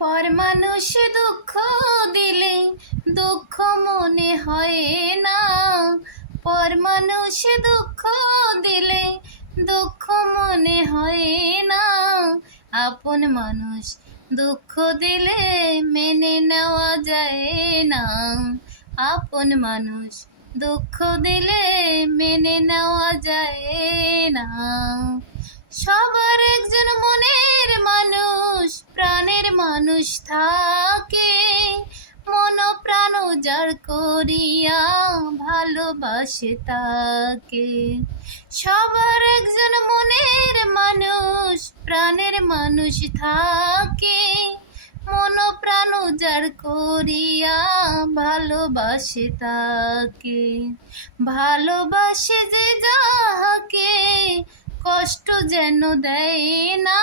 পর মানুষ দুঃখ দিলে দুঃখ মনে হয় না। পর মানুষ দুঃখ দিলে দুঃখ মনে হয় না। আপন মানুষ দুঃখ দিলে মেনে নেওয়া যায় না। আপন মানুষ দুঃখ দিলে মেনে নেওয়া যায় না। সবার একজন মনের মানুষ, প্রাণের মানুষ থাকে। মন প্রাণ উজাড় করিয়া ভালোবাসে তাকে। সবার একজন মনের মানুষ, প্রাণের মানুষ থাকে। মন প্রাণ উজাড় করিয়া ভালোবাসে তাকে। ভালোবাসে যে যাহাকে কষ্ট যেন দেয় না।